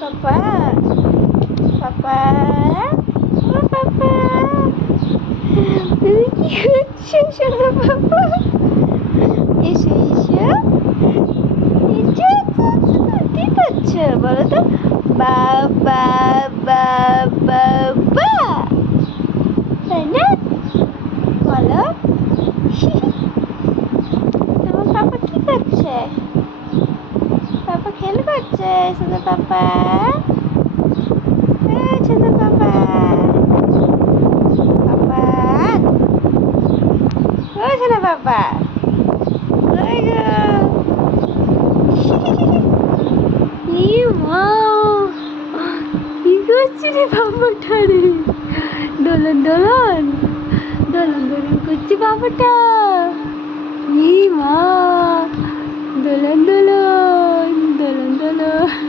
পাপা পাপা ও পাপা, তুমি কি করছো শোনো পাপা? এসো এসো এসো, কি করছো বলো তো? বাবা বাবা বা, তাই না? বলো। তোমার পাপা কি করছে? পাপা খেল করছে শুধু পাপা। শুধু পাপা পাপা, ও শোনো পাপা, ওই গো। ই মা, কি করছে রে বাবাটা রে? দোলন দোলন দোলন দোলন করছে বাবাটা। ই মা, দোলন দোলন দোলন দোলন।